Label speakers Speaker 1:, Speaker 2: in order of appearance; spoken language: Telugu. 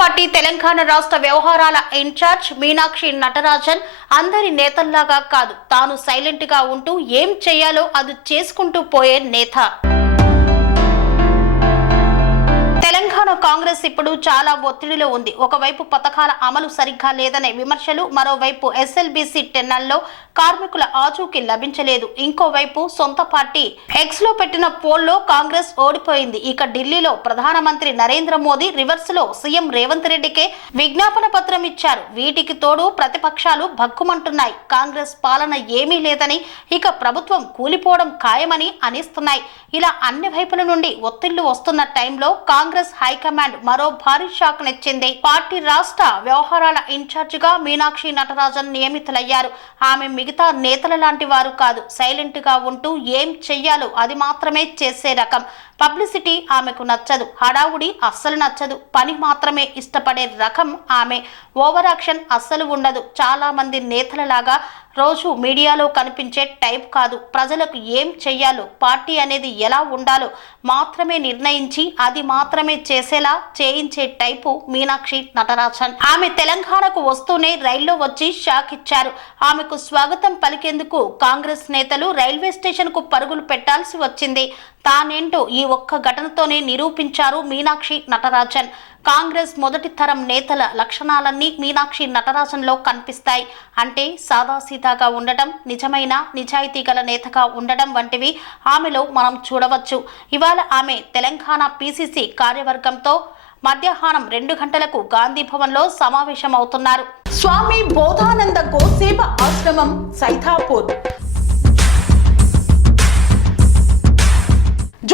Speaker 1: పార్టీ తెలంగాణ రాష్ట్ర వ్యవహారాల ఇన్ఛార్జ్ మీనాక్షి నటరాజన్ అందరి నేతల్లాగా కాదు తాను సైలెంట్గా ఉంటూ ఏం చేయాలో అది చేసుకుంటూ పోయే నేత. తెలంగాణ కాంగ్రెస్ ఇప్పుడు చాలా ఒత్తిడిలో ఉంది. ఒకవైపు పథకాల అమలు సరిగ్గా లేదనే విమర్శలు మరోవైపు ఎస్ఎల్బీసీ టెన్నల్లో కార్మికుల ఆచూకీ లభించలేదు. ఇంకోవైపు సొంత పార్టీ ఎక్స్లో పెట్టిన పోల్లో కాంగ్రెస్ ఓడిపోయింది. ఇక ఢిల్లీలో ప్రధానమంత్రి నరేంద్ర మోదీ రివర్స్లో సీఎం రేవంత్ రెడ్డికే విజ్ఞాపన పత్రం ఇచ్చారు. వీటికి తోడు ప్రతిపక్షాలు భగ్గుమంటున్నాయి. కాంగ్రెస్ పాలన ఏమీ లేదని ఇక ప్రభుత్వం కూలిపోవడం ఖాయమని అనిస్తున్నాయి. ఇలా అన్ని వైపుల నుండి ఒత్తిళ్ళు వస్తున్న టైంలో కాంగ్రెస్ హైకమాండ్ మరో భారీ షాక్ నిచ్చింది. పార్టీ రాష్ట్ర వ్యవహారాల ఇన్ఛార్జిగా మీనాక్షి నటరాజన్ నియమితులయ్యారు. ఆమె మిగతా నేతల లాంటి వారు కాదు. సైలెంట్గా ఉంటూ ఏం చెయ్యాలో అది మాత్రమే చేసే రకం. పబ్లిసిటీ ఆమెకు నచ్చదు. హడావుడి అస్సలు నచ్చదు. పని మాత్రమే ఇష్టపడే రకం ఆమె. ఓవరాక్షన్ అస్సలు ఉండదు. చాలా మంది నేతలలాగా రోజు మీడియాలో కనిపించే టైప్ కాదు. ప్రజలకు ఏం చెయ్యాలో పార్టీ అనేది ఎలా ఉండాలో మాత్రమే నిర్ణయించి అది మాత్రమే చేసేలా చేయించే టైపు మీనాక్షి నటరాజన్. ఆమె తెలంగాణకు వస్తూనే రైల్లో వచ్చి షాక్ ఇచ్చారు. ఆమెకు స్వాగతం పలికేందుకు కాంగ్రెస్ నేతలు రైల్వే స్టేషన్కు పరుగులు పెట్టాల్సి వచ్చింది. తానేంటో ఈ ఒక్క ఘటనతోనే నిరూపించారు మీనాక్షి నటరాజన్. కాంగ్రెస్ మొదటి తరం నేతల లక్షణాలన్నీ మీనాక్షి నటరాజన్లో కనిపిస్తాయి. అంటే సాదాసీదాగా ఉండటం నిజమైన నిజాయితీ గల నేతగా ఉండడం వంటివి ఆమెలో మనం చూడవచ్చు. ఇవాళ ఆమె తెలంగాణ పిసిసి కార్యవర్గంతో మధ్యాహ్నం రెండు గంటలకు గాంధీ భవన్లో సమావేశమవుతున్నారు.
Speaker 2: స్వామి బోధానంద గోసేవ ఆశ్రమం సైథాపూర్